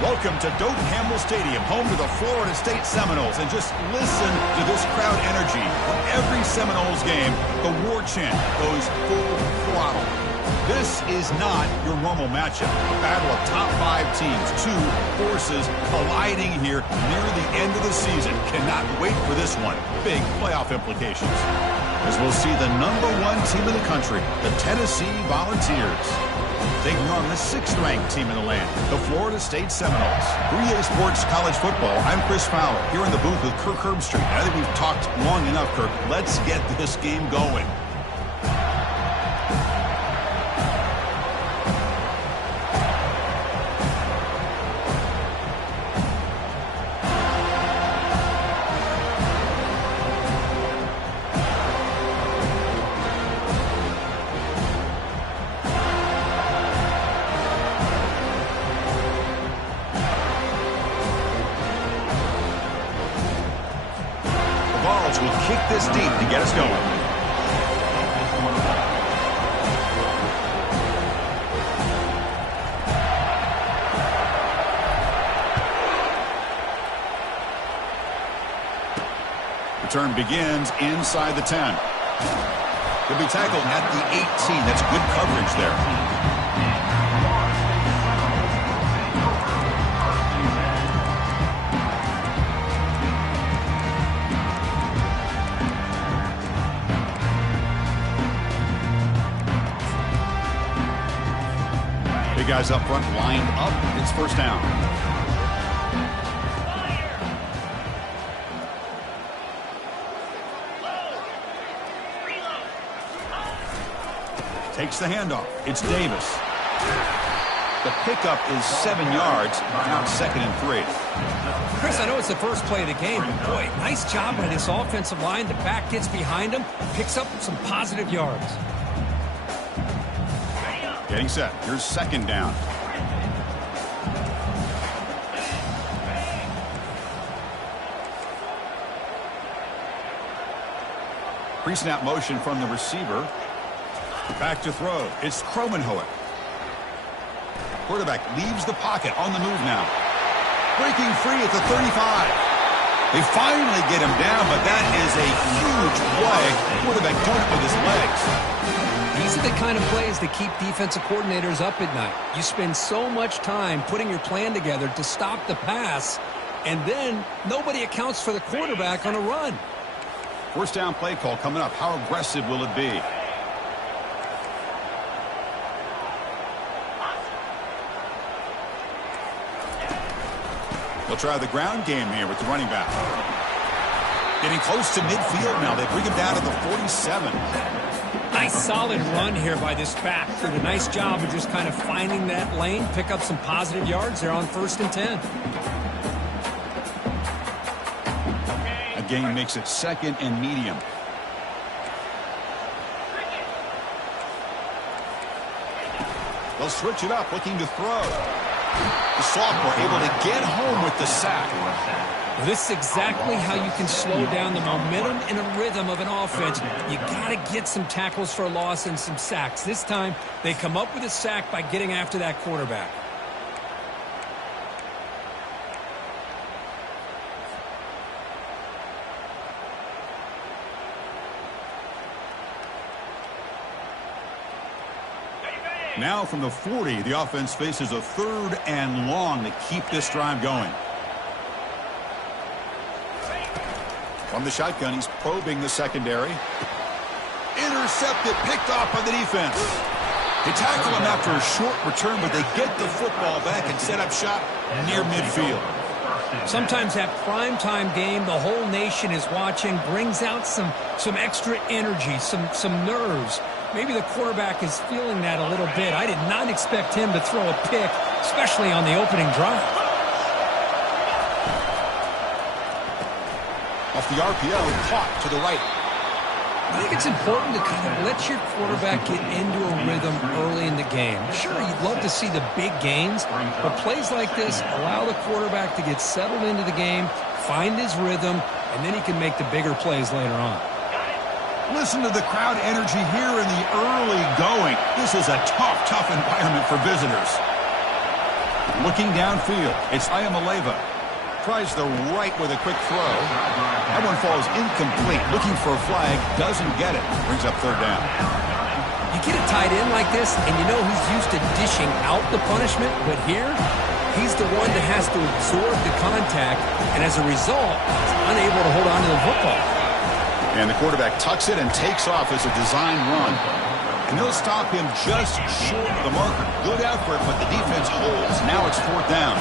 Welcome to Doak Campbell Stadium, home to the Florida State Seminoles. And just listen to this crowd energy. For every Seminoles game, the war chant goes full throttle. This is not your normal matchup. A battle of top 5 teams, 2 forces colliding here near the end of the season. Cannot wait for this one. Big playoff implications. As we'll see the #1 team in the country, the Tennessee Volunteers, taking on the 6th-ranked team in the land, the Florida State Seminoles. 3A Sports College Football, I'm Chris Fowler, here in the booth with Kirk Herbstreit. I think we've talked long enough, Kirk. Let's get this game going. Will kick this deep to get us going. Return begins inside the 10. He'll be tackled at the 18. That's good coverage there. Guys up front lined up. It's first down. Takes the handoff. It's Davis. The pickup is 7 yards. Now 2nd and 3. Chris, I know it's the first play of the game, but boy, nice job by this offensive line. The back gets behind him, picks up some positive yards. Getting set. Here's 2nd down. Pre-snap motion from the receiver. Back to throw. It's Kromenhoek. Quarterback leaves the pocket on the move now. Breaking free at the 35. They finally get him down, but that is a huge play. Quarterback doing it with his legs. These are the kind of plays that keep defensive coordinators up at night. You spend so much time putting your plan together to stop the pass, and then nobody accounts for the quarterback on a run. First down play call coming up. How aggressive will it be? They'll try the ground game here with the running back. Getting close to midfield now. They bring him down to the 47. Nice solid run here by this back. Did a nice job of just kind of finding that lane, pick up some positive yards there on 1st and 10. A gain makes it 2nd and medium. They'll switch it up, looking to throw. The sophomore able to get home with the sack. This is exactly how you can slow down the momentum and a rhythm of an offense. You got to get some tackles for a loss and some sacks. This time, they come up with a sack by getting after that quarterback. Now from the 40, the offense faces a 3rd and long to keep this drive going. From the shotgun, he's probing the secondary. Intercepted, picked off by the defense. They tackle him after a short return, but they get the football back and set up shop near midfield. Sometimes that primetime game, the whole nation is watching, brings out some extra energy, some nerves. Maybe the quarterback is feeling that a little bit. I did not expect him to throw a pick, especially on the opening drive. Off the RPO, caught to the right. I think it's important to kind of let your quarterback get into a rhythm early in the game. Sure, you'd love to see the big gains, but plays like this allow the quarterback to get settled into the game, find his rhythm, and then he can make the bigger plays later on. Listen to the crowd energy here in the early going. This is a tough environment for visitors. Looking downfield, it's Ayamaleva. Tries the right with a quick throw. That one falls incomplete. Looking for a flag, doesn't get it. Brings up third down. You get a tight end like this, and you know he's used to dishing out the punishment, but here, he's the one that has to absorb the contact, and as a result, he's unable to hold on to the football. And the quarterback tucks it and takes off as a design run. And they'll stop him just short of the marker. Good effort, but the defense holds. Now it's fourth down.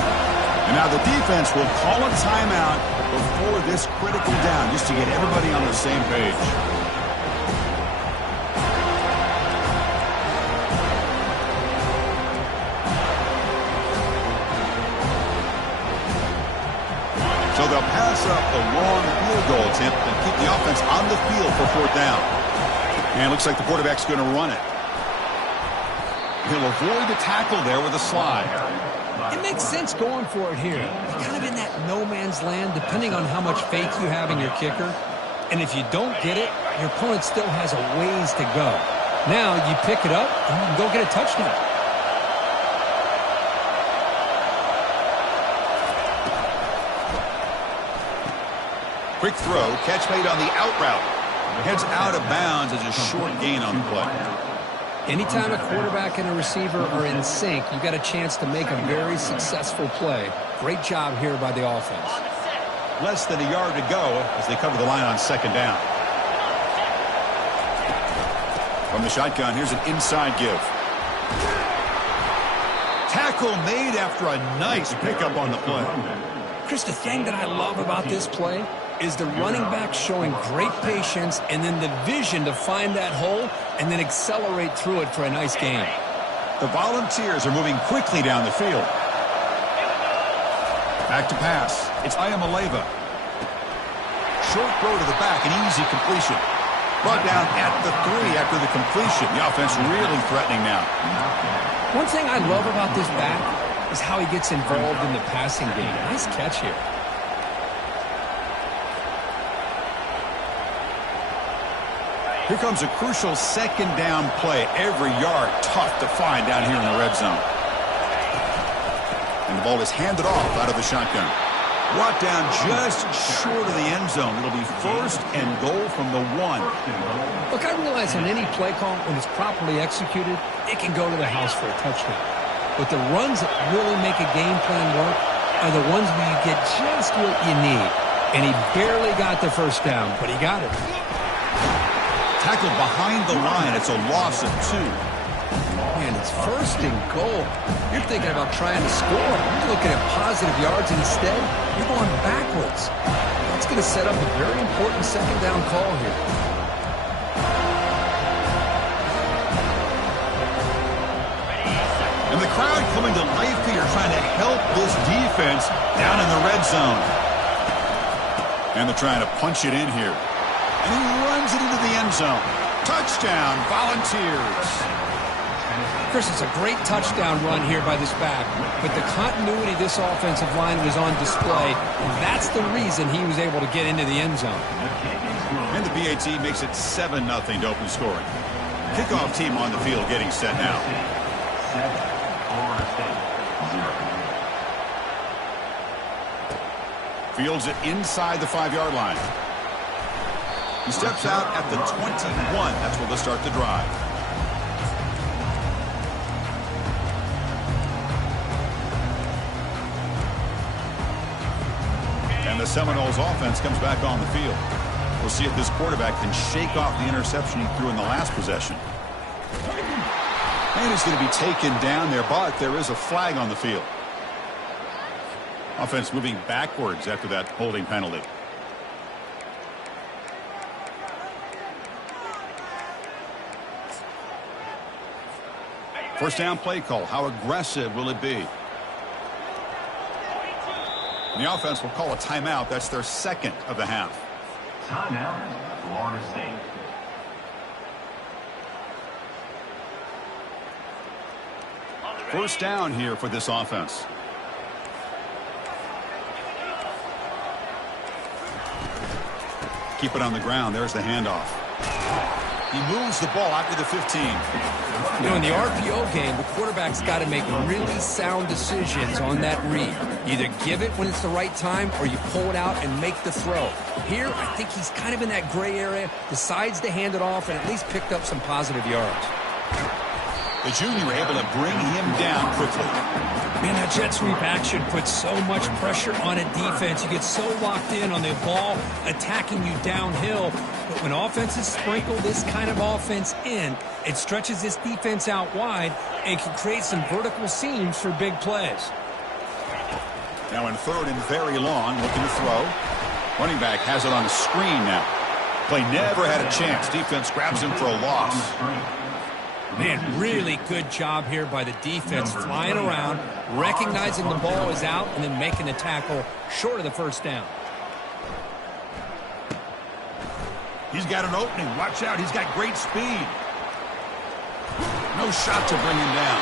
And now the defense will call a timeout before this critical down, just to get everybody on the same page. So they'll pass up the long field goal attempt and keep the offense on the field for fourth down. And it looks like the quarterback's going to run it. He'll avoid the tackle there with a slide. It makes sense going for it here. You're kind of in that no man's land, depending on how much faith you have in your kicker. And if you don't get it, your opponent still has a ways to go. Now you pick it up and you can go get a touchdown. Quick throw, catch made on the out route. Heads out of bounds as a short gain on the play. Anytime a quarterback and a receiver are in sync, you got a chance to make a very successful play. Great job here by the offense. Less than a yard to go as they cover the line on second down. From the shotgun, here's an inside give. Tackle made after a nice pickup on the play. Chris, the thing that I love about this play is the running back showing great patience and then the vision to find that hole and then accelerate through it for a nice gain. The Volunteers are moving quickly down the field. Back to pass. It's Ayamaleva. Short throw to the back, an easy completion. Brought down at the 3 after the completion. The offense really threatening now. One thing I love about this back is how he gets involved in the passing game. Nice catch here. Here comes a crucial second down play. Every yard tough to find down here in the red zone. And the ball is handed off out of the shotgun. Brought down just short of the end zone. It'll be first and goal from the 1. Look, I realize on any play call, when it's properly executed, it can go to the house for a touchdown. But the runs that really make a game plan work are the ones where you get just what you need. And he barely got the first down, but he got it. Tackled behind the line. It's a loss of 2. Man, it's first and goal. You're thinking about trying to score. You're looking at positive yards, and instead, you're going backwards. That's going to set up a very important second down call here. And the crowd coming to life here, trying to help this defense down in the red zone. And they're trying to punch it in here. And he runs it into the end zone. Touchdown, Volunteers. Chris, it's a great touchdown run here by this back, but the continuity of this offensive line was on display, and that's the reason he was able to get into the end zone. And the BAT makes it 7-0 to open scoring. Kickoff team on the field getting set now. Fields it inside the 5-yard line. He steps out at the 21. That's where they'll start the drive. And the Seminoles offense comes back on the field. We'll see if this quarterback can shake off the interception he threw in the last possession. And he's going to be taken down there, but there is a flag on the field. Offense moving backwards after that holding penalty. First down play call. How aggressive will it be? And the offense will call a timeout. That's their second of the half. Timeout, Florida State. First down here for this offense. Keep it on the ground. There's the handoff. He moves the ball out to the 15. You know, in the RPO game, the quarterback's got to make really sound decisions on that read. Either give it when it's the right time or you pull it out and make the throw. Here, I think he's kind of in that gray area, decides to hand it off and at least picked up some positive yards. The junior able to bring him down quickly. Man, that jet sweep action puts so much pressure on a defense. You get so locked in on the ball attacking you downhill. But when offenses sprinkle this kind of offense in, it stretches this defense out wide and can create some vertical seams for big plays. Now in third and very long, looking to throw. Running back has it on the screen now. Play never had a chance. Defense grabs him for a loss. Man, really good job here by the defense, flying around, recognizing the ball is out, and then making the tackle short of the first down. He's got an opening. Watch out. He's got great speed. No shot to bring him down.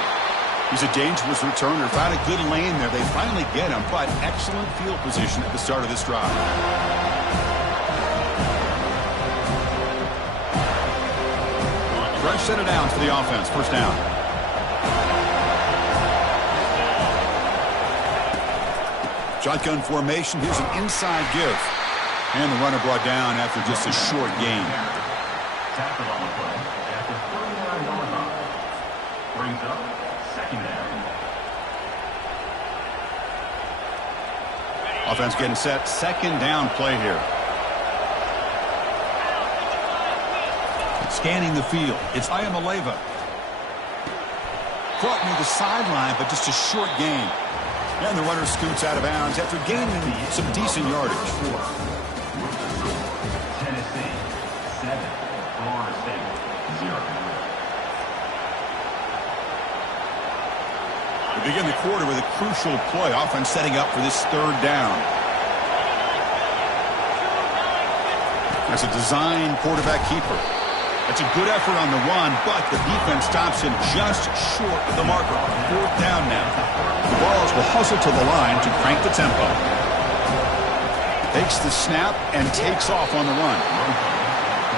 He's a dangerous returner. Found a good lane there. They finally get him, but excellent field position at the start of this drive. Fresh set of downs for the offense. First down. Shotgun formation. Here's an inside give. And the runner brought down after just a short gain. Tackle on the play after 39 yards on it. Brings up second down. Offense getting set. Second down play here. Scanning the field. It's Ayamaleva. Caught near the sideline, but just a short gain. And the runner scoots out of bounds after gaining some decent yardage. Tennessee 7, Florida State 0. We begin the quarter with a crucial play. Offense setting up for this third down. That's a design quarterback keeper. That's a good effort on the run, but the defense stops him just short of the marker. Fourth down now. The Balls will hustle to the line to crank the tempo. Takes the snap and takes off on the run.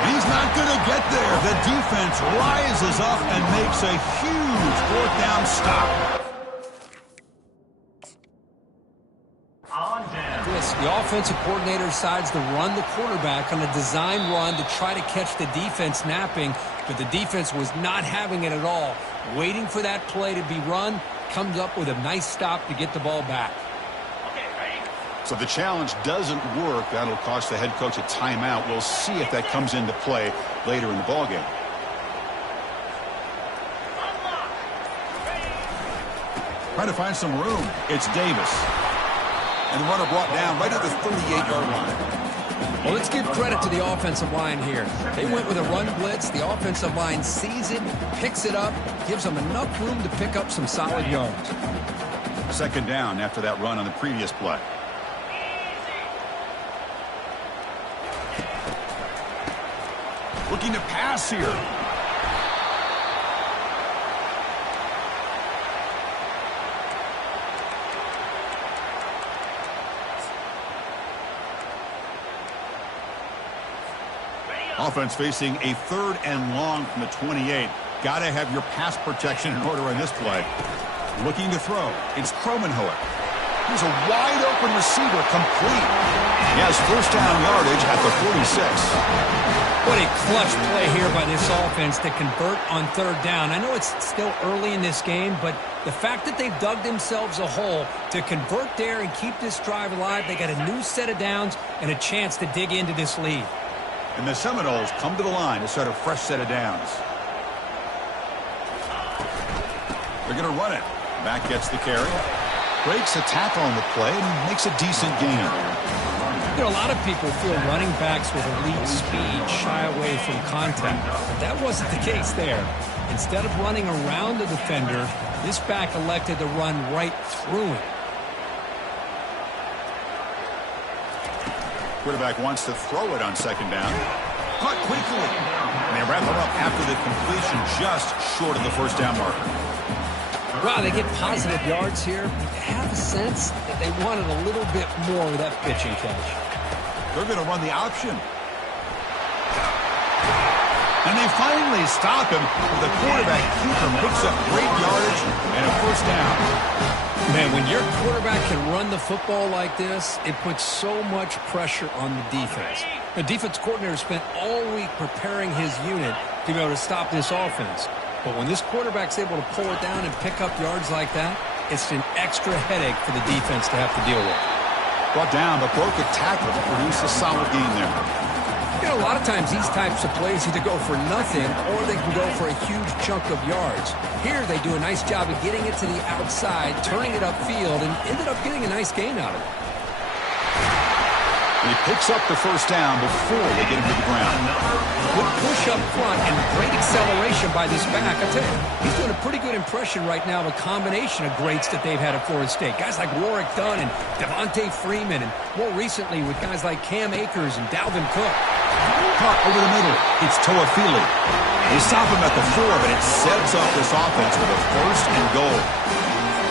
He's not going to get there. The defense rises up and makes a huge fourth down stop. The offensive coordinator decides to run the quarterback on a design run to try to catch the defense napping, but the defense was not having it at all. Waiting for that play to be run, comes up with a nice stop to get the ball back. So the challenge doesn't work. That'll cost the head coach a timeout. We'll see if that comes into play later in the ballgame. Trying to find some room. It's Davis. And the runner brought down right at the 38-yard line. Well, let's give credit to the offensive line here. They went with a run blitz. The offensive line sees it, picks it up, gives them enough room to pick up some solid yards. Second down after that run on the previous play. Looking to pass here. Offense facing a third and long from the 28. Got to have your pass protection in order on this play. Looking to throw. It's Kromenhoek. Here's a wide open receiver, complete. He has first down yardage at the 46. What a clutch play here by this offense to convert on third down. I know it's still early in this game, but the fact that they've dug themselves a hole to convert there and keep this drive alive, they got a new set of downs and a chance to dig into this lead. And the Seminoles come to the line to start a fresh set of downs. They're going to run it. Back gets the carry. Breaks a tackle on the play and makes a decent gain. You know, a lot of people feel running backs with elite speed shy away from contact. But that wasn't the case there. Instead of running around the defender, this back elected to run right through him. Quarterback wants to throw it on second down. Caught quickly. And they wrap it up after the completion just short of the first down marker. Wow, they get positive yards here. I have a sense that they wanted a little bit more with that pitching catch. They're going to run the option. And they they finally stop him. The quarterback keeper picks up great yardage and a first down. Man, when your quarterback can run the football like this, it puts so much pressure on the defense. The defense coordinator spent all week preparing his unit to be able to stop this offense. But when this quarterback's able to pull it down and pick up yards like that, it's an extra headache for the defense to have to deal with. Brought down, but broke a tackle to produce a solid gain there. You know, a lot of times these types of plays either go for nothing or they can go for a huge chunk of yards. Here they do a nice job of getting it to the outside, turning it upfield, and ended up getting a nice gain out of it. And he picks up the first down before they get him to the ground. Good push up front and great acceleration by this back. I tell you, he's doing a pretty good impression right now of a combination of greats that they've had at Florida State. Guys like Warwick Dunn and Devontae Freeman, and more recently with guys like Cam Akers and Dalvin Cook. Caught over the middle. It's Toafili. They stop him at the 4, but it sets up this offense with a first and goal.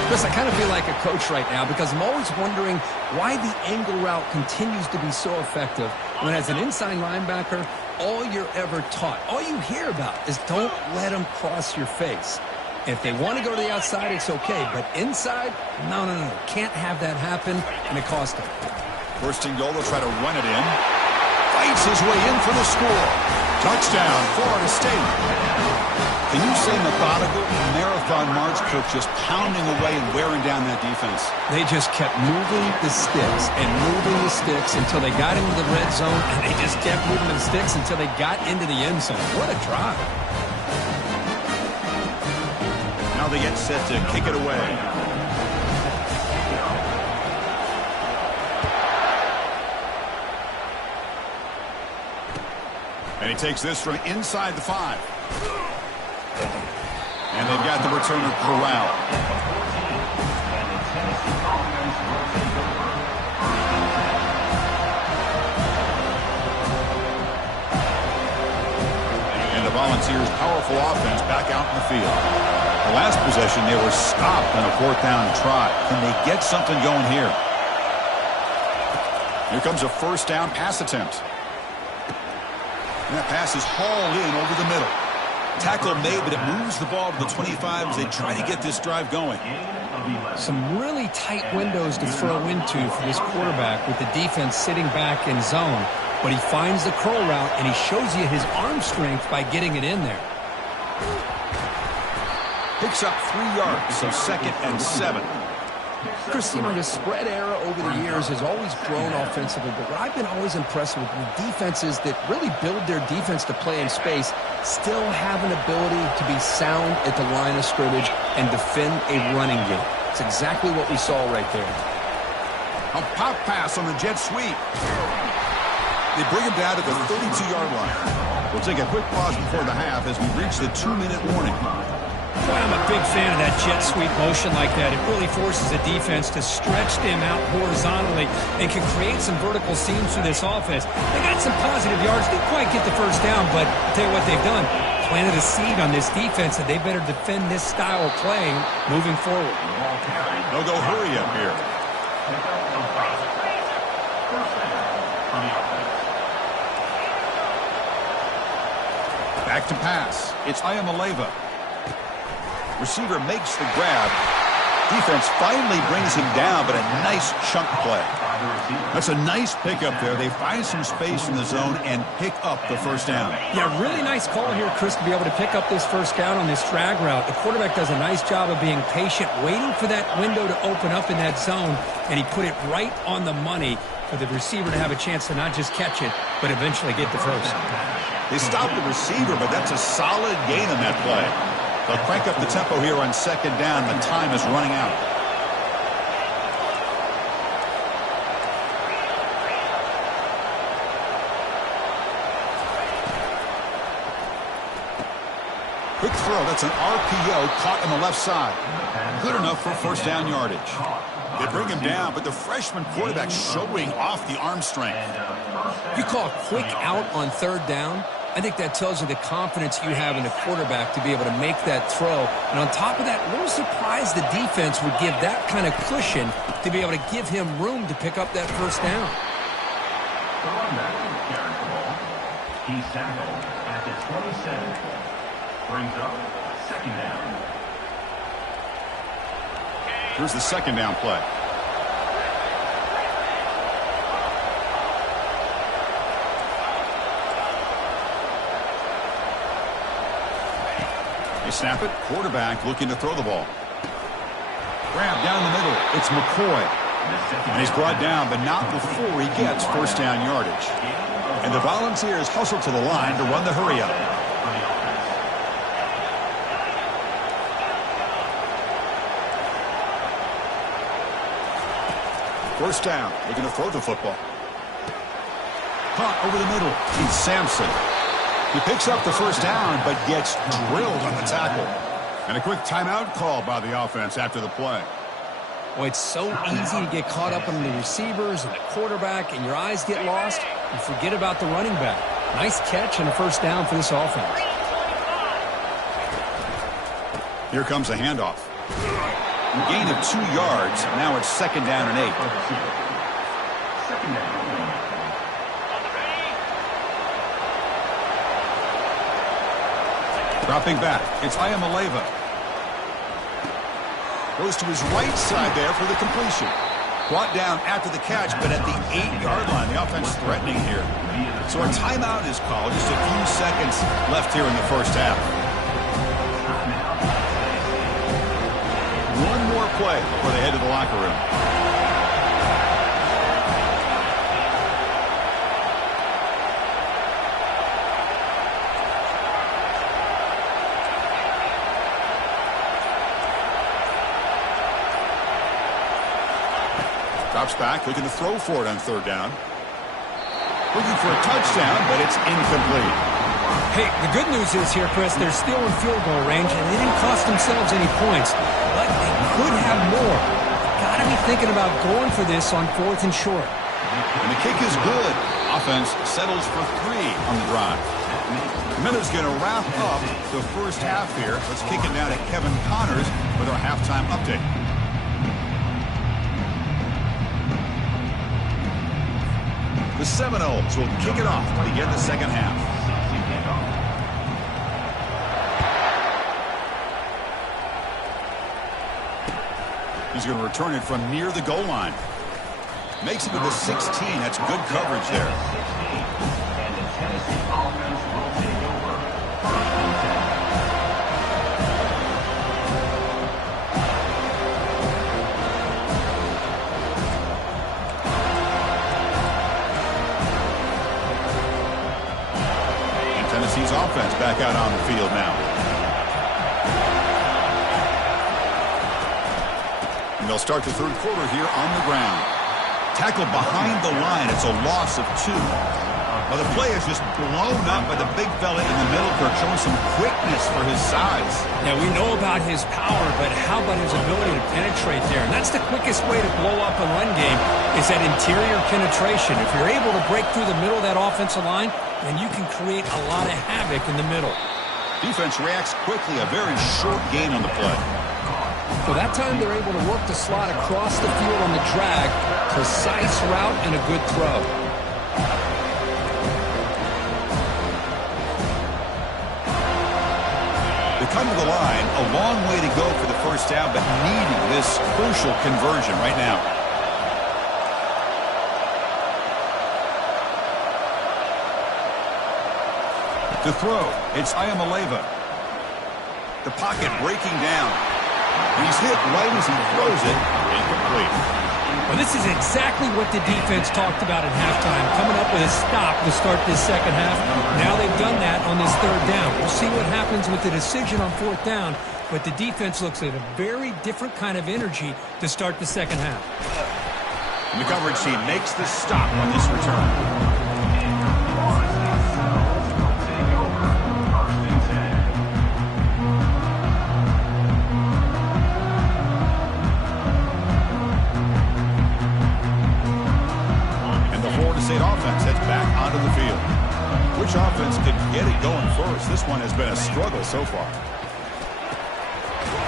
Chris, I kind of feel like a coach right now because I'm always wondering why the angle route continues to be so effective when as an inside linebacker, all you're ever taught, all you hear about is don't let them cross your face. If they want to go to the outside, it's okay. But inside, no. Can't have that happen, and it cost them. First and goal, they'll try to run it in. Fights his way in for the score. Touchdown, Florida State. Can you say methodical marathon march, Kirk, just pounding away and wearing down that defense? They just kept moving the sticks and moving the sticks until they got into the red zone, and they just kept moving the sticks until they got into the end zone. What a drive. Now they get set to kick it away. And he takes this from inside the 5. And they've got the returner corralled. And the Volunteers' powerful offense back out in the field. The last possession, they were stopped on a 4th down try. Can they get something going here? Here comes a first down pass attempt. And that pass is hauled in over the middle. Tackle made, but it moves the ball to the 25 as they try to get this drive going. Some really tight windows to throw into for this quarterback with the defense sitting back in zone. But he finds the curl route, and he shows you his arm strength by getting it in there. Picks up 3 yards, so 2nd and 7. Chris, you know, the spread era over the years has always grown offensively, but what I've been always impressed with defenses that really build their defense to play in space still have an ability to be sound at the line of scrimmage and defend a running game. It's exactly what we saw right there. A pop pass on the jet sweep. They bring him down to the 32-yard line. We'll take a quick pause before the half as we reach the 2-minute warning. Boy, I'm a big fan of that jet sweep motion like that. It really forces the defense to stretch them out horizontally and can create some vertical seams through this offense. They got some positive yards. Didn't quite get the first down, but I'll tell you what they've done. Planted a seed on this defense that they better defend this style of playing moving forward. They'll go hurry up here. Back to pass. It's Ayamaleva. Receiver makes the grab. Defense finally brings him down, but a nice chunk play. That's a nice pickup there. They find some space in the zone and pick up the first down. Yeah, really nice call here, Chris, to be able to pick up this first down on this drag route. The quarterback does a nice job of being patient, waiting for that window to open up in that zone, and he put it right on the money for the receiver to have a chance to not just catch it, but eventually get the first. They stopped the receiver, but that's a solid gain on that play. They'll crank up the tempo here on 2nd down. The time is running out. Quick throw. That's an RPO caught on the left side. Good enough for first down yardage. They bring him down, but the freshman quarterback showing off the arm strength. You call a quick out on 3rd down. I think that tells you the confidence you have in the quarterback to be able to make that throw. And on top of that, a little surprised the defense would give that kind of cushion to be able to give him room to pick up that first down. He's tackled at the 27. Brings up second down. Here's the second down play. They snap it. Quarterback looking to throw the ball. Grab down the middle. It's McCoy. And he's brought down, but not before he gets first down yardage. And the Volunteers hustle to the line to run the hurry up. First down. They're going to throw the football. Caught over the middle. It's Sampson. He picks up the first down, but gets drilled on the tackle. And a quick timeout call by the offense after the play. Well, it's so easy to get caught up in the receivers and the quarterback, and your eyes get lost. You forget about the running back. Nice catch and a first down for this offense. Here comes a handoff. Gain of 2 yards. Now it's second down and 8. Second down. Dropping back. It's Ayamaleva. Goes to his right side there for the completion. Brought down after the catch, but at the 8-yard line. The offense threatening here. So a timeout is called. Just a few seconds left here in the first half. One more play before they head to the locker room. Drops back, looking to throw for it on third down. Looking for a touchdown, but it's incomplete. Hey, the good news is here, Chris, they're still in field goal range, and they didn't cost themselves any points. But they could have more. Got to be thinking about going for this on 4th and short. And the kick is good. Offense settles for 3 on the drive. Miller's going to wrap up the first half here. Let's kick it down to Kevin Connors with our halftime update. The Seminoles will kick it off to begin the second half. He's going to return it from near the goal line. Makes it to the 16. That's good coverage there. And the Tennessee offense will take over. Tennessee's offense back out on the field now. And they'll start the third quarter here on the ground. Tackled behind the line. It's a loss of 2. Well, the play is just blown up by the big fella in the middle, Kirk, showing some quickness for his size. Now, we know about his power, but how about his ability to penetrate there? And that's the quickest way to blow up a run game is that interior penetration. If you're able to break through the middle of that offensive line, then you can create a lot of havoc in the middle. Defense reacts quickly. A very short gain on the play. So that time they're able to work the slot across the field on the drag. Precise route and a good throw. They come to the line, a long way to go for the first down, but needing this crucial conversion right now. To throw, it's Ayamaleva. The pocket breaking down. He's hit right as he throws it. Incomplete. Well, this is exactly what the defense talked about at halftime, coming up with a stop to start this second half. Now they've done that on this third down. We'll see what happens with the decision on 4th down, but the defense looks at a very different kind of energy to start the second half. And the coverage team makes the stop on this return. State offense heads back onto the field. Which offense can get it going first? This one has been a struggle so far.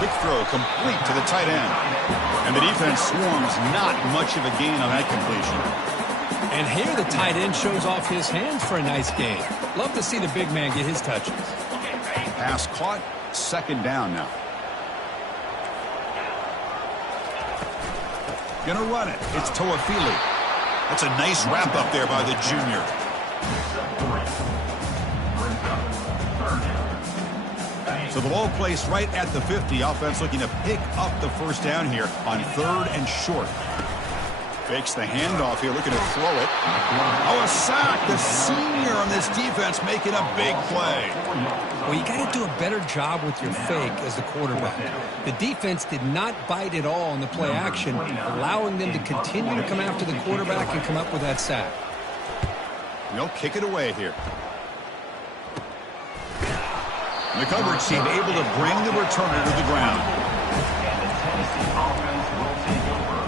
Quick throw complete to the tight end. And the defense swarms, not much of a gain on that completion. And here the tight end shows off his hands for a nice game. Love to see the big man get his touches. Pass caught. Second down now. Gonna run it. It's Toafili. That's a nice wrap up there by the junior. So the ball placed right at the 50. Offense looking to pick up the first down here on 3rd and short. Fakes the handoff here, looking to throw it. Oh, a sack. The senior on this defense making a big play. Well, you got to do a better job with your fake as the quarterback. The defense did not bite at all in the play action, allowing them to continue to come after the quarterback and come up with that sack. They'll kick it away here. The coverage team able to bring the returner to the ground. And the Tennessee offense will take over.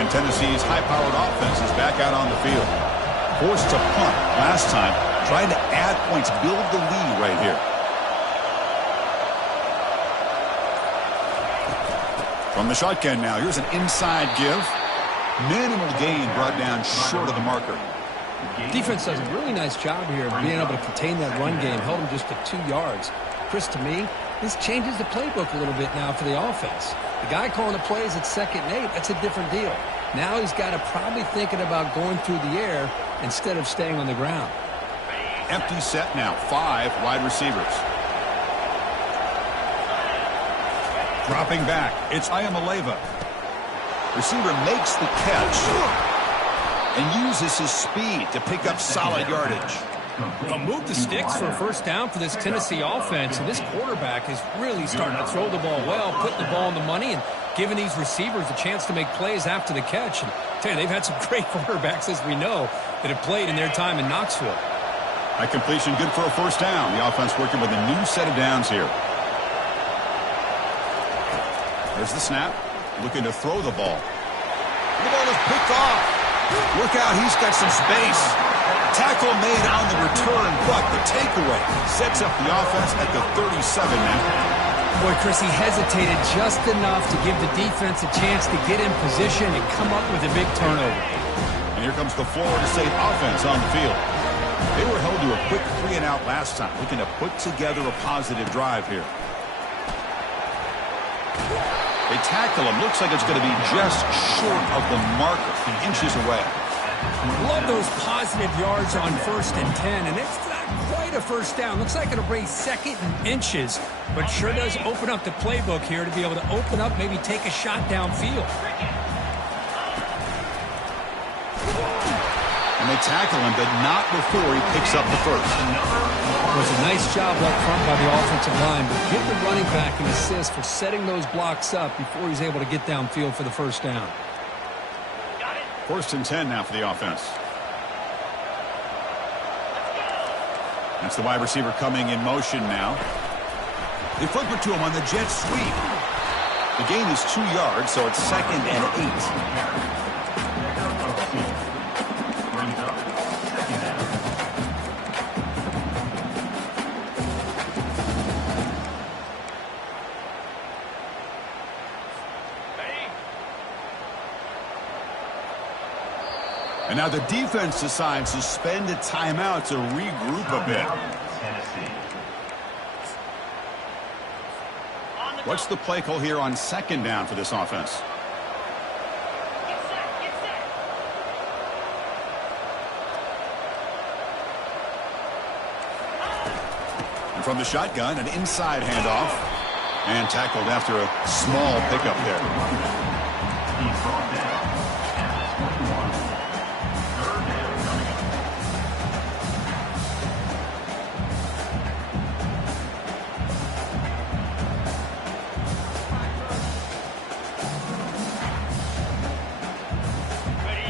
And Tennessee's high-powered offense is back out on the field. Forced to punt last time, trying to add points, build the lead right here. From the shotgun now, here's an inside give. Minimal gain brought down short of the marker. Defense does a really nice job here of being able to contain that run game, held them just to 2 yards. Chris, to me, this changes the playbook a little bit now for the offense. The guy calling the plays at 2nd and 8, that's a different deal. Now he's got to probably thinking about going through the air instead of staying on the ground. Empty set now, 5 wide receivers. Dropping back, it's Ayamaleva. Receiver makes the catch and uses his speed to pick up solid yardage. Move the sticks for a first down for this Tennessee offense, and this quarterback is really starting to throw the ball well, putting the ball on the money, and giving these receivers a chance to make plays after the catch. And I tell you, they've had some great quarterbacks, as we know, that have played in their time in Knoxville. That completion good for a first down. The offense working with a new set of downs here. There's the snap. Looking to throw the ball. The ball is picked off. Look out, he's got some space. Tackle made on the return, but the takeaway sets up the offense at the 37 now. Boy, Chris, he hesitated just enough to give the defense a chance to get in position and come up with a big turnover. And here comes the Florida State offense on the field. They were held to a quick 3-and-out last time, looking to put together a positive drive here. They tackle him. Looks like it's going to be just short of the marker, inches away. Love those positive yards on 1st and 10, and it's not quite a first down. Looks like it'll bring 2nd and inches, but sure does open up the playbook here to be able to open up, maybe take a shot downfield. And they tackle him, but not before he picks up the first. It was a nice job up front by the offensive line, but give the running back an assist for setting those blocks up before he's able to get downfield for the first down. 1st and 10 now for the offense. That's the wide receiver coming in motion now. They flip it to him on the jet sweep. The gain is 2 yards, so it's 2nd and 8. And now the defense decides to spend a timeout to regroup a bit. What's the play call here on 2nd down for this offense? And from the shotgun, an inside handoff. And tackled after a small pickup there. He's brought down at the 21. Third down coming up.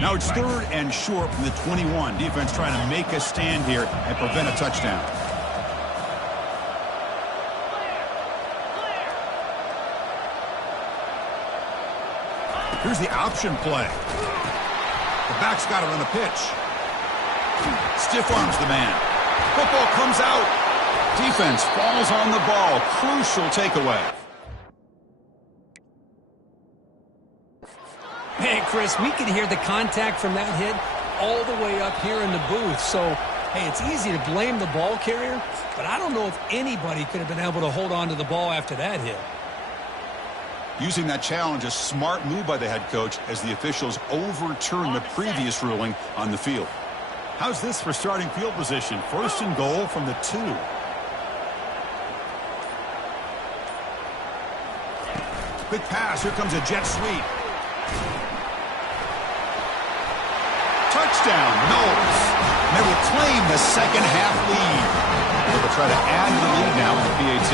Now it's 3rd and short from the 21. Defense trying to make a stand here and prevent a touchdown. Here's the option play. The back's got it on the pitch. Stiff arms the man. Football comes out. Defense falls on the ball. Crucial takeaway. Man, Chris, we could hear the contact from that hit all the way up here in the booth. So, hey, it's easy to blame the ball carrier, but I don't know if anybody could have been able to hold on to the ball after that hit. Using that challenge, a smart move by the head coach as the officials overturn the previous ruling on the field. How's this for starting field position? First and goal from the 2. Quick pass. Here comes a jet sweep. Touchdown, Knowles. They will claim the second half lead. They will try to add to the lead now with the PAT.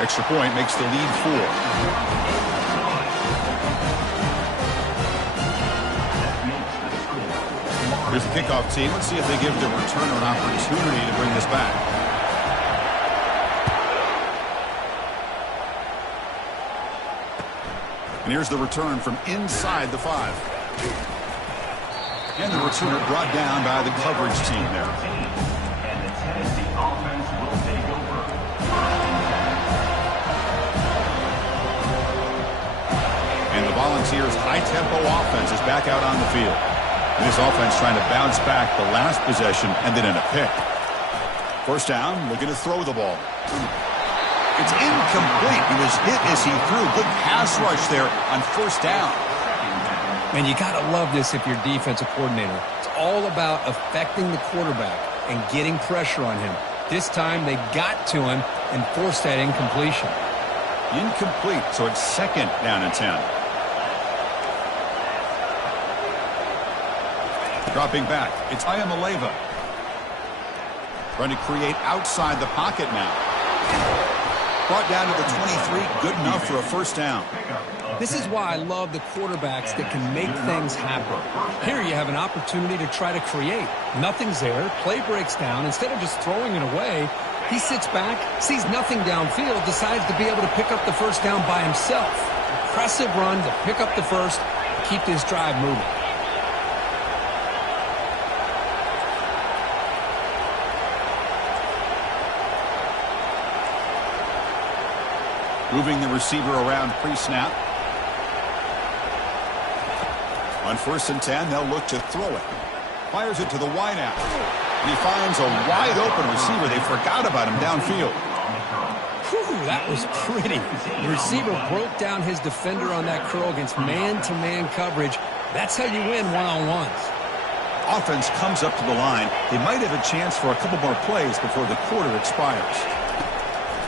Extra point makes the lead 4. Here's the kickoff team. Let's see if they give the returner an opportunity to bring this back. And here's the return from inside the 5. And the returner brought down by the coverage team there. And the Tennessee offense will take over. And the Volunteers' high-tempo offense is back out on the field. And this offense trying to bounce back the last possession and then in a pick. First down, looking to throw the ball. It's incomplete. He was hit as he threw. Good pass rush there on first down. Man, you got to love this if you're defensive coordinator. It's all about affecting the quarterback and getting pressure on him. This time they got to him and forced that incompletion. Incomplete, so it's second down and 10. Dropping back, it's Ayamaleva. Trying to create outside the pocket now. Brought down to the 23, good enough for a first down. This is why I love the quarterbacks that can make things happen. Here you have an opportunity to try to create. Nothing's there, play breaks down. Instead of just throwing it away, he sits back, sees nothing downfield, decides to be able to pick up the first down by himself. Impressive run to pick up the first, keep this drive moving. Moving the receiver around pre-snap. On first and 10, they'll look to throw it. Fires it to the wideout. And he finds a wide-open receiver. They forgot about him downfield. Whew, that was pretty. The receiver broke down his defender on that curl against man-to-man coverage. That's how you win one-on-ones. Offense comes up to the line. They might have a chance for a couple more plays before the quarter expires.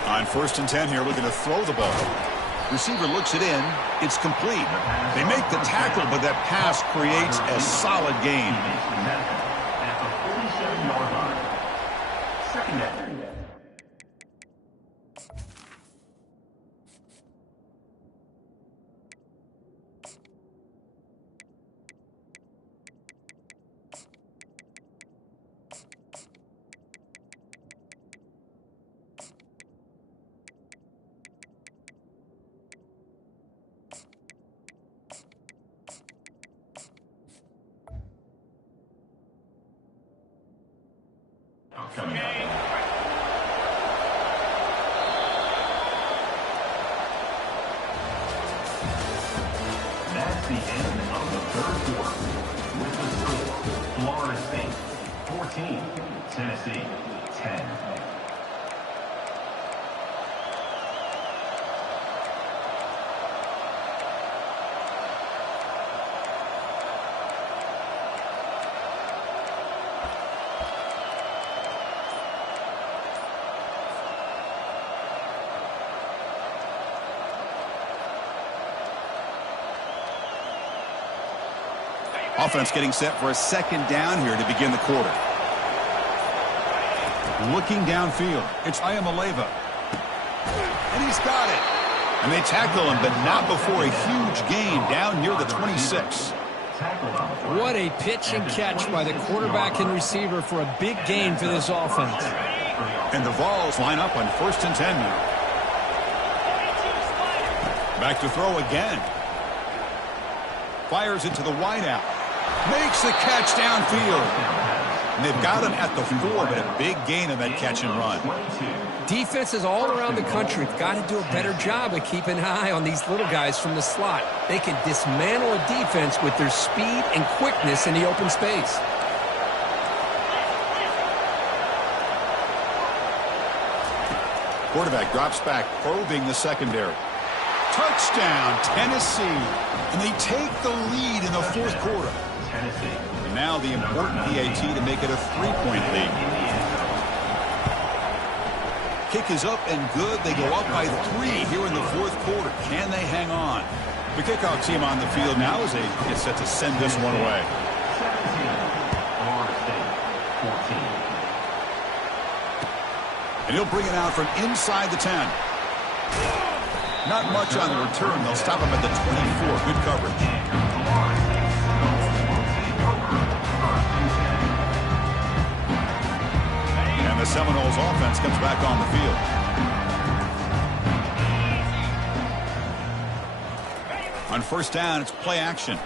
On first and 10 here, looking to throw the ball. Receiver looks it in. It's complete. They make the tackle, but that pass creates a solid gain. At the 47-yard line. Second down. Coming up. That's the end of the third quarter. With the score, Florida State 14, Tennessee 10. Offense getting set for a second down here to begin the quarter. Looking downfield, it's Ayamaleva. And he's got it. And they tackle him, but not before a huge gain down near the 26. What a pitch and catch by the quarterback and receiver for a big gain for this offense. And the Vols line up on first and 10 now. Back to throw again. Fires it to the wideout. Makes the catch downfield. And they've got him at the 4, but a big gain on that catch and run. Defenses all around the country have got to do a better job of keeping an eye on these little guys from the slot. They can dismantle a defense with their speed and quickness in the open space. Quarterback drops back, probing the secondary. Touchdown, Tennessee. And they take the lead in the fourth quarter. And now the important PAT to make it a 3-point lead. Kick is up and good. They go up by 3 here in the fourth quarter. Can they hang on? The kickoff team on the field now as they get set to send this one away. And he'll bring it out from inside the 10. Not much on the return. They'll stop him at the 24. Good coverage. And the Seminoles offense comes back on the field. On first down, it's play action.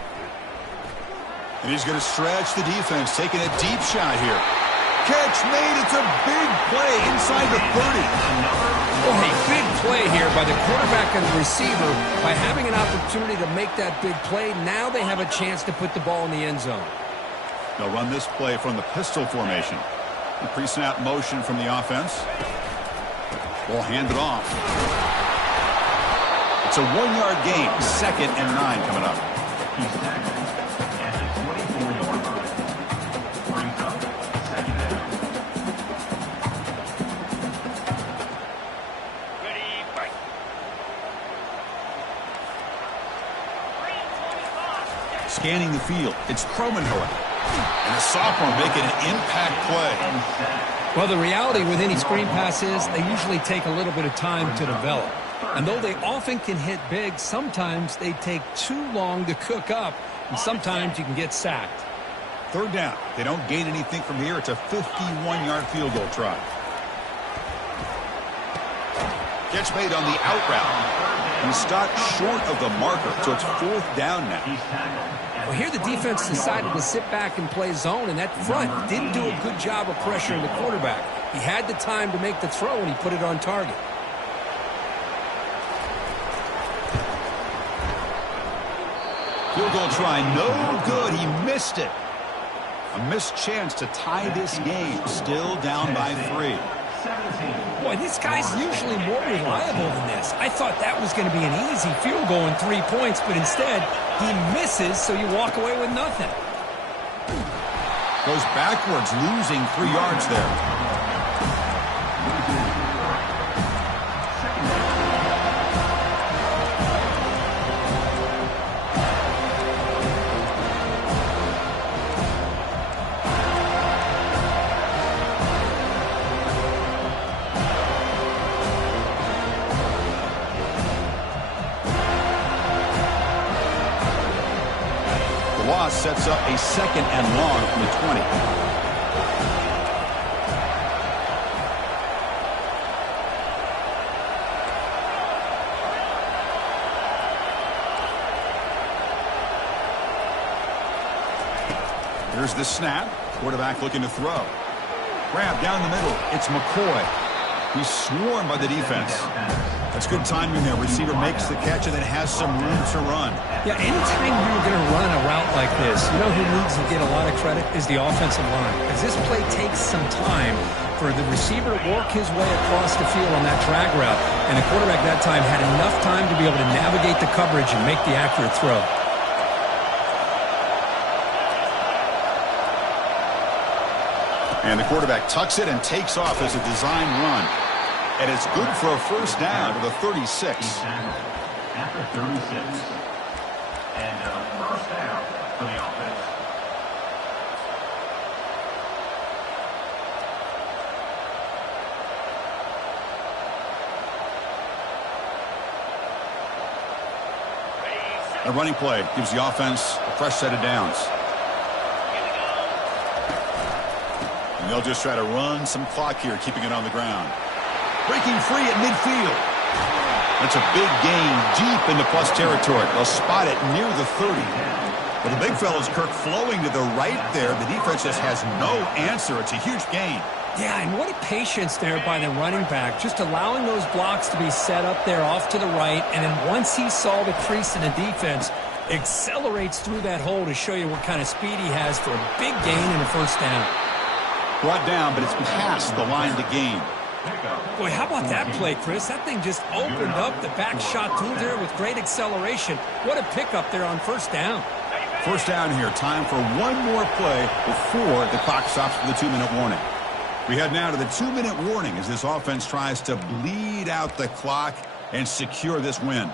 And he's going to stretch the defense, taking a deep shot here. Catch made. It's a big play inside the 30. Oh, a big play here by the quarterback and the receiver. By having an opportunity to make that big play, now they have a chance to put the ball in the end zone. They'll run this play from the pistol formation. The pre-snap motion from the offense. We'll hand it off. It's a 1-yard gain. 2nd and 9 coming up. Scanning the field, it's Cromenhoek. And a sophomore making an impact play. Well, the reality with any screen pass is they usually take a little bit of time to develop. And though they often can hit big, sometimes they take too long to cook up, and sometimes you can get sacked. Third down. They don't gain anything from here. It's a 51-yard field goal try. Catch made on the out route. And stopped short of the marker, so it's 4th down now. Well, here the defense decided to sit back and play zone, and that front didn't do a good job of pressuring the quarterback. He had the time to make the throw, and he put it on target. Field goal try, no good. He missed it. A missed chance to tie this game. Still down by 3. Boy, this guy's usually more reliable than this. I thought that was going to be an easy field goal and 3 points, but instead, he misses, so you walk away with nothing. Goes backwards, losing 3 yards there. Sets up a 2nd and long from the 20. Here's the snap. Quarterback looking to throw. Grab down the middle. It's McCoy. He's swarmed by the defense. That's good timing there. Receiver makes the catch and then has some room to run. Yeah, anytime you're going to run a route like this, you know who needs to get a lot of credit is the offensive line. Because this play takes some time for the receiver to work his way across the field on that drag route. And the quarterback that time had enough time to be able to navigate the coverage and make the accurate throw. And the quarterback tucks it and takes off as a design run. And it's good for a first down to the 36. After 36. And first down for the offense. A running play gives the offense a fresh set of downs. And they'll just try to run some clock here, keeping it on the ground. Breaking free at midfield. That's a big gain deep into plus territory. They'll spot it near the 30. Well, the big fella's Kirk flowing to the right there. The defense just has no answer. It's a huge gain. Yeah, and what a patience there by the running back, just allowing those blocks to be set up there off to the right, and then once he saw the crease in the defense, accelerates through that hole to show you what kind of speed he has for a big gain and a first down. Brought down, but it's past the line to gain. Boy, how about that play, Chris? That thing just opened up the back shot through there with great acceleration. What a pickup there on first down. First down here. Time for one more play before the clock stops for the 2-minute warning. We head now to the 2-minute warning as this offense tries to bleed out the clock and secure this win.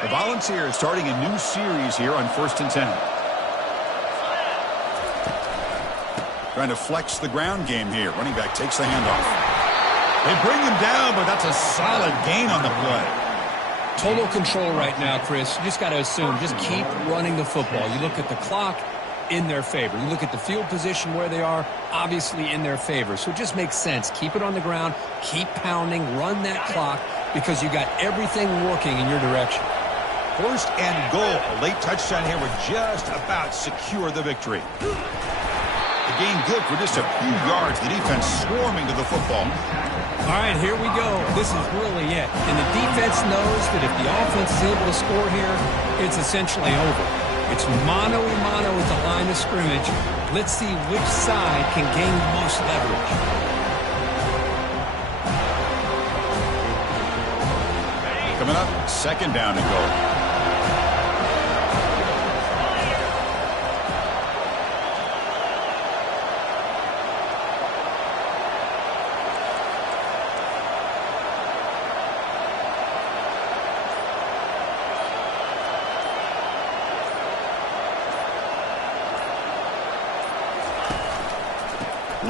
The Volunteers starting a new series here on 1st and 10. Trying to flex the ground game here. Running back takes the handoff. They bring him down, but that's a solid gain on the play. Total control right now, Chris. You just got to assume, just keep running the football. You look at the clock, in their favor. You look at the field position where they are, obviously in their favor. So it just makes sense. Keep it on the ground, keep pounding, run that clock, because you got everything working in your direction. 1st and goal. A late touchdown here would just about secure the victory. The gain good for just a few yards. The defense swarming to the football. All right, here we go. This is really it. And the defense knows that if the offense is able to score here, it's essentially over. It's mano-a-mano at the line of scrimmage. Let's see which side can gain the most leverage. Coming up, 2nd down and goal.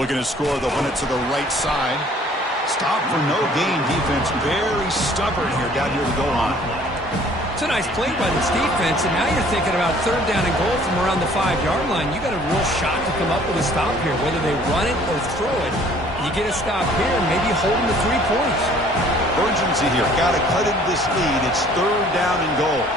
Looking to score the one to the right side. Stop for no gain defense. Very stubborn here down near the goal line. It's a nice play by this defense, and now you're thinking about 3rd down and goal from around the 5-yard line. You got a real shot to come up with a stop here, whether they run it or throw it. You get a stop here and maybe hold them to 3 points. Urgency here. Got to cut into this lead. It's 3rd down and goal.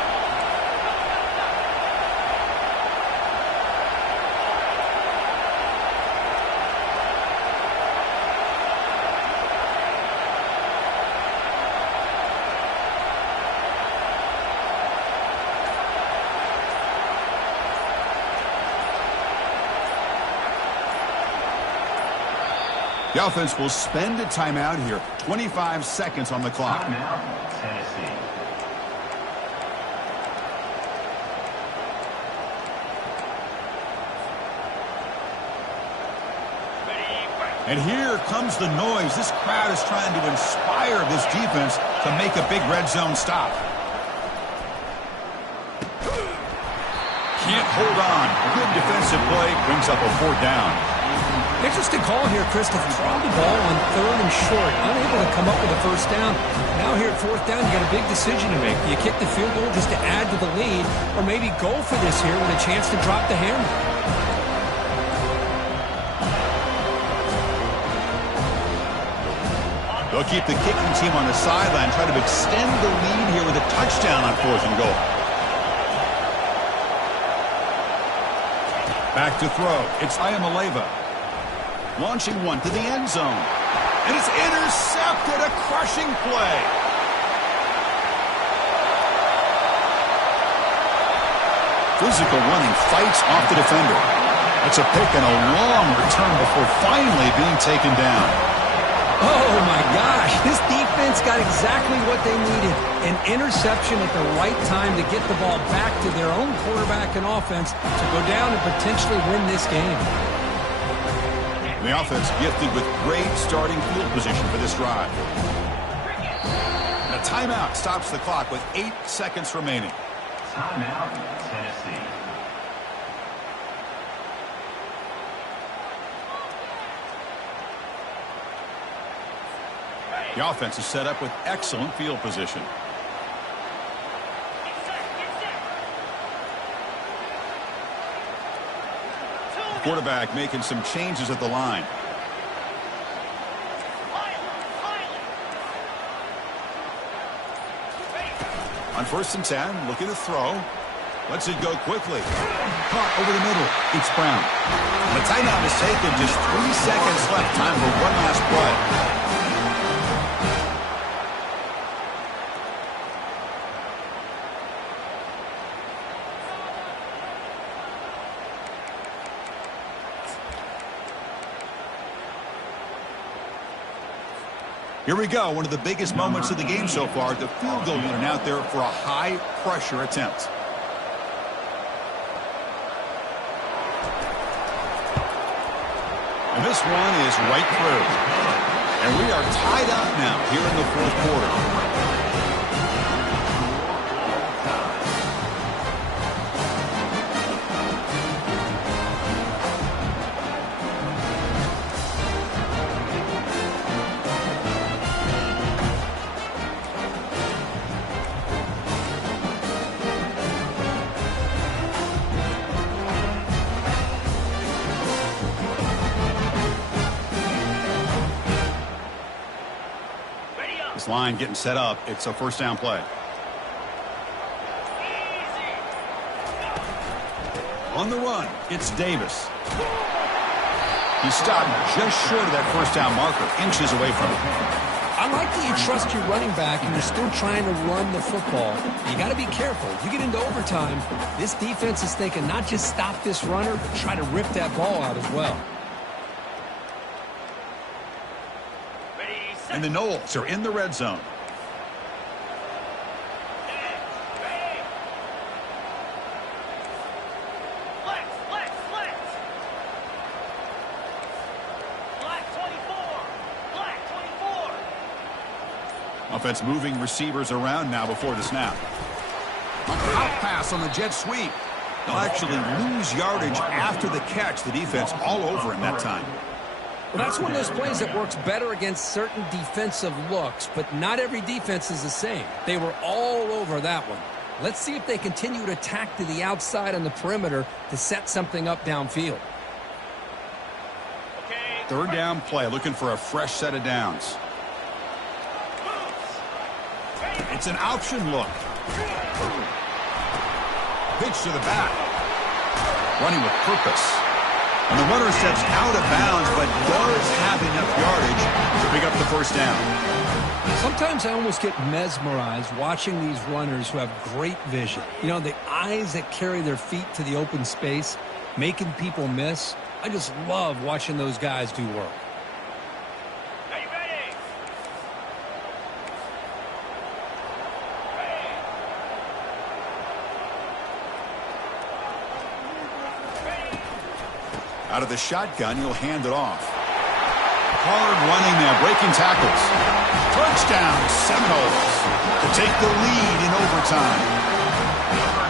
The offense will spend a timeout here. 25 seconds on the clock. Timeout, Tennessee. And here comes the noise. This crowd is trying to inspire this defense to make a big red zone stop. Can't hold on. Good defensive play. Brings up a 4th down. Interesting call here, Chris, to throw the ball on 3rd and short. Unable to come up with a first down. Now here at 4th down, you got a big decision to make. Do you kick the field goal just to add to the lead, or maybe go for this here with a chance to drop the hammer? They'll keep the kicking team on the sideline, try to extend the lead here with a touchdown on 4th and goal. Back to throw. It's Ayamaleva. Launching one to the end zone. And it's intercepted. A crushing play. Physical running, fights off the defender. That's a pick and a long return before finally being taken down. Oh, my gosh. This defense got exactly what they needed. An interception at the right time to get the ball back to their own quarterback and offense to go down and potentially win this game. The offense gifted with great starting field position for this drive. The timeout stops the clock with 8 seconds remaining. Timeout, Tennessee. The offense is set up with excellent field position. Quarterback making some changes at the line. On 1st and 10, looking to throw. Lets it go quickly. Caught over the middle. It's Brown. And the timeout is taken. Just 3 seconds left. Time for one last play. Here we go. One of the biggest moments of the game so far. The field goal unit out there for a high-pressure attempt. And this one is right through. And we are tied up now here in the 4th quarter. This line getting set up. It's a 1st down play. On the run, it's Davis. He stopped just short of that 1st down marker, inches away from it. I like that you trust your running back and you're still trying to run the football. You got to be careful. You get into overtime, this defense is thinking not just stop this runner, but try to rip that ball out as well. And the Knowles are in the red zone. Offense moving receivers around now before the snap. Out pass on the jet sweep. They'll actually lose yardage after the catch. The defense all over him that time. Well, that's one of those plays that works better against certain defensive looks, but not every defense is the same. They were all over that one. Let's see if they continue to attack to the outside on the perimeter to set something up downfield. 3rd down play, looking for a fresh set of downs. It's an option look. Pitch to the back. Running with purpose. And the runner steps out of bounds, but does have enough yardage to pick up the 1st down. Sometimes I almost get mesmerized watching these runners who have great vision. You know, the eyes that carry their feet to the open space, making people miss. I just love watching those guys do work. Are you ready? Out of the shotgun, he'll hand it off. Hard running there, breaking tackles. Touchdown, Seminoles to take the lead in overtime.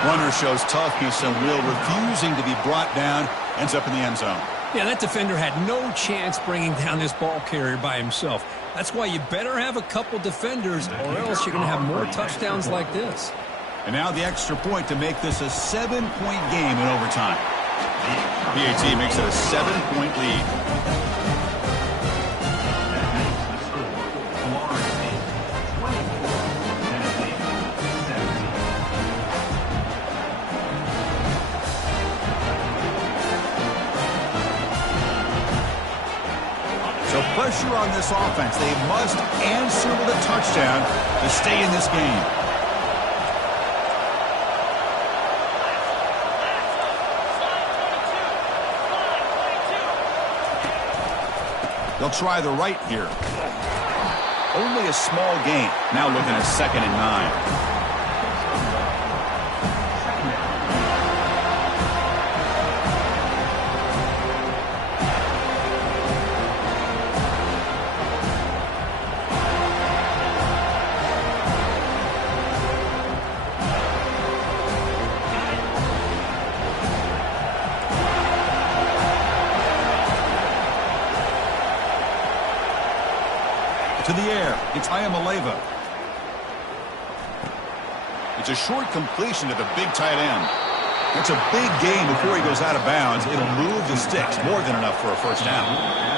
Runner shows toughness and will, refusing to be brought down, ends up in the end zone. Yeah, that defender had no chance bringing down this ball carrier by himself. That's why you better have a couple defenders, or else you're going to have more touchdowns like this. And now the extra point to make this a 7-point game in overtime. PAT makes it a 7-point lead. So pressure on this offense. They must answer with a touchdown to stay in this game. They'll try the right here. Only a small gain. Now looking at 2nd and 9. To the air, it's Ayamaleva. It's a short completion to the big tight end. It's a big gain before he goes out of bounds. It'll move the sticks, more than enough for a 1st down.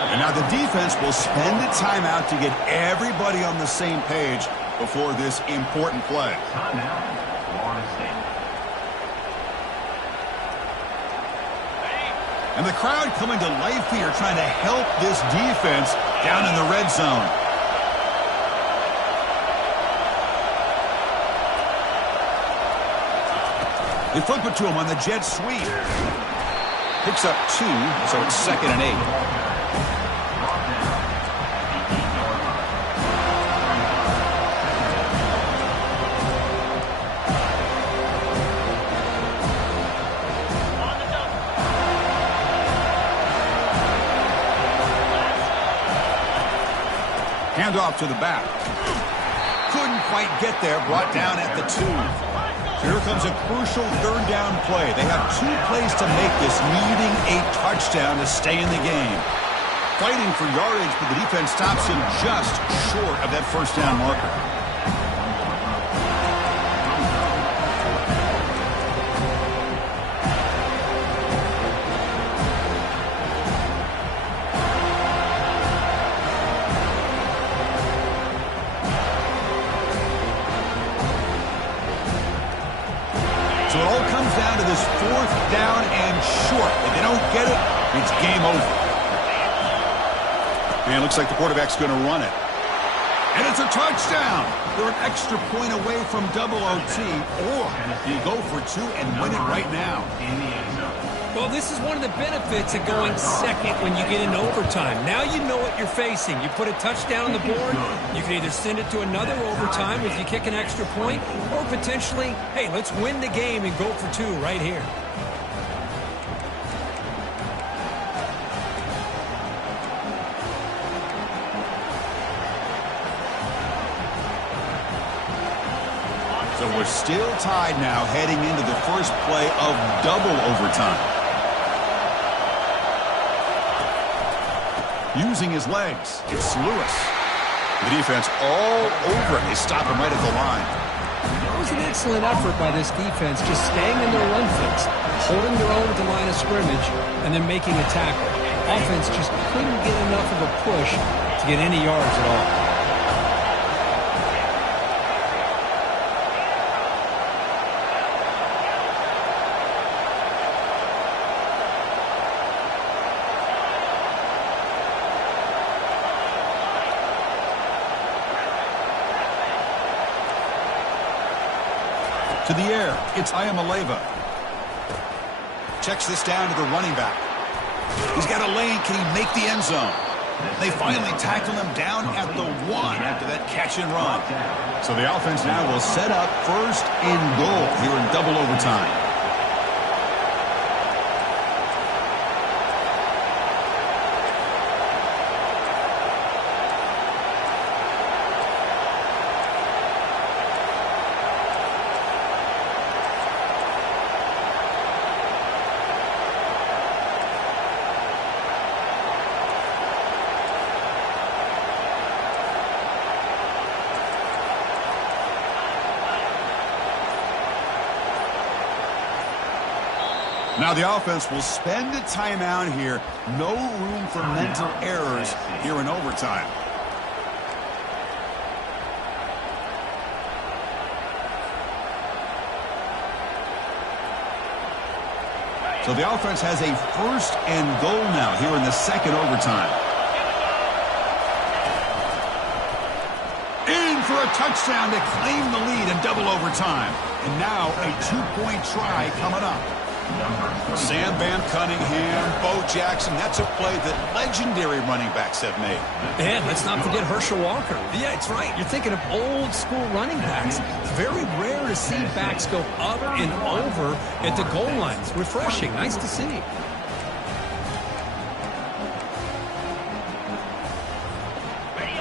And now the defense will spend a timeout to get everybody on the same page before this important play. And the crowd coming to life here, trying to help this defense down in the red zone. They flip it to him on the jet sweep. Picks up 2, so it's 2nd and 8. Handoff to the back. Couldn't quite get there. Brought down at the 2. So here comes a crucial 3rd down play. They have 2 plays to make this, needing a touchdown to stay in the game. Fighting for yardage, but the defense stops him just short of that 1st down marker. So it all comes down to this 4th down and short. If they don't get it, it's game over. And it looks like the quarterback's going to run it. And it's a touchdown. They're an extra point away from double OT. Or you go for 2 and win it right now. Well, this is one of the benefits of going second when you get into overtime. Now you know what you're facing. You put a touchdown on the board, you can either send it to another overtime if you kick an extra point, or potentially, hey, let's win the game and go for 2 right here. So we're still tied now heading into the first play of double overtime. Using his legs, it's Lewis. The defense all over it. They stop him right at the line. It was an excellent effort by this defense, just staying in their run fix, holding their own at the line of scrimmage, and then making a tackle. Offense just couldn't get enough of a push to get any yards at all. To the air, it's Ayamaleva. Checks this down to the running back. He's got a lane. Can he make the end zone? They finally tackle him down at the 1 after that catch and run. So the offense now will set up 1st and goal here in double overtime. Now the offense will spend a timeout here. No room for mental errors here in overtime. So the offense has a 1st and goal now here in the 2nd overtime. In for a touchdown to claim the lead in double overtime. And now a 2-point try coming up. Sam Bam Cunningham, Bo Jackson, that's a play that legendary running backs have made. And let's not forget Herschel Walker. Yeah, it's right. You're thinking of old school running backs. It's very rare to see backs go up and over at the goal line. It's refreshing. Nice to see.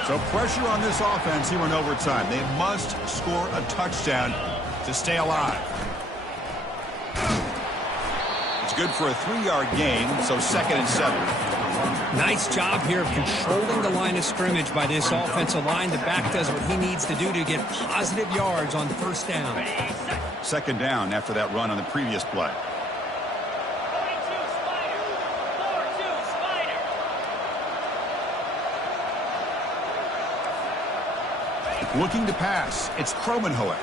So pressure on this offense here in overtime. They must score a touchdown to stay alive. Good for a 3-yard gain, so 2nd and 7. Nice job here of controlling the line of scrimmage by this offensive line. The back does what he needs to do to get positive yards on 1st down. 2nd down after that run on the previous play. Looking to pass, it's Kromenhoek.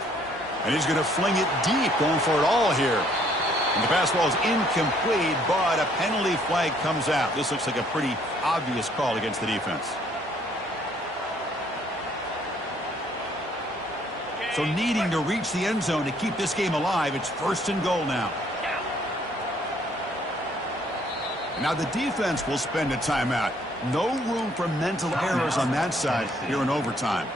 And he's going to fling it deep, going for it all here. And the pass ball is incomplete, but a penalty flag comes out. This looks like a pretty obvious call against the defense. So needing to reach the end zone to keep this game alive, it's 1st and goal now. And now the defense will spend a timeout. No room for mental errors on that side here in overtime.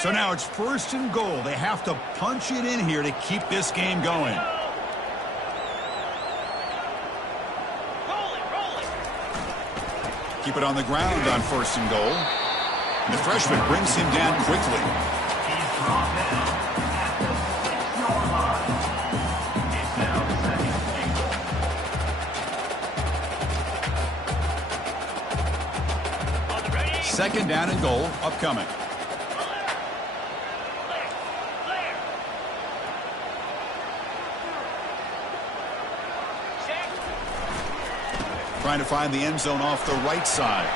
So now it's 1st and goal. They have to punch it in here to keep this game going. Keep it on the ground on 1st and goal. And the freshman brings him down quickly. He's brought down at the 6-yard line. It's now 2nd and goal. 2nd down and goal upcoming. Trying to find the end zone off the right side.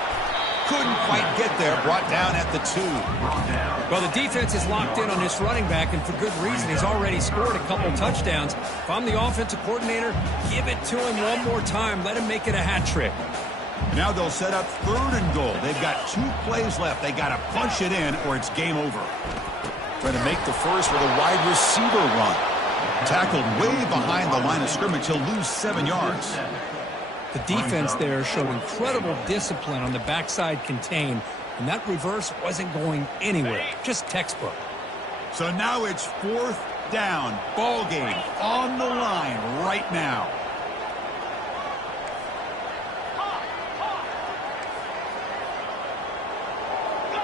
Couldn't quite get there. Brought down at the 2. Well, the defense is locked in on this running back, and for good reason. He's already scored a couple touchdowns. If I'm the offensive coordinator, give it to him one more time. Let him make it a hat trick. Now they'll set up 3rd and goal. They've got 2 plays left. They got to punch it in or it's game over. Trying to make the first with a wide receiver run. Tackled way behind the line of scrimmage. He'll lose 7 yards. The defense there showed incredible discipline on the backside contain, and that reverse wasn't going anywhere. Just textbook. So now it's 4th down. Ball game on the line right now.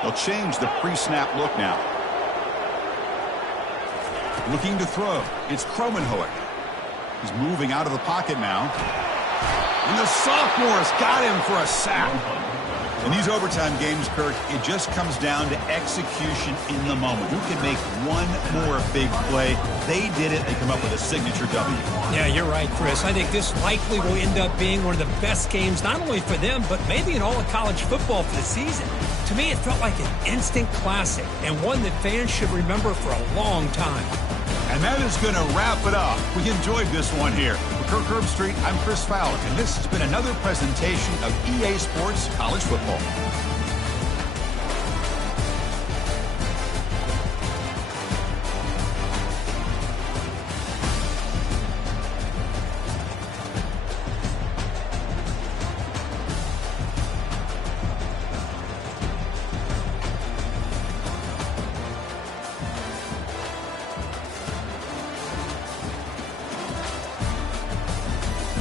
They'll change the pre-snap look now. Looking to throw. It's Kromenhoek. He's moving out of the pocket now. And the sophomore's got him for a sack. In these overtime games, Kirk, it just comes down to execution in the moment. Who can make one more big play? They did it. They come up with a signature W. Yeah, you're right, Chris. I think this likely will end up being one of the best games, not only for them, but maybe in all of college football for the season. To me, it felt like an instant classic and one that fans should remember for a long time. And that is going to wrap it up. We enjoyed this one here. For Kirk Herbstreit, I'm Chris Fowler, and this has been another presentation of EA Sports College Football.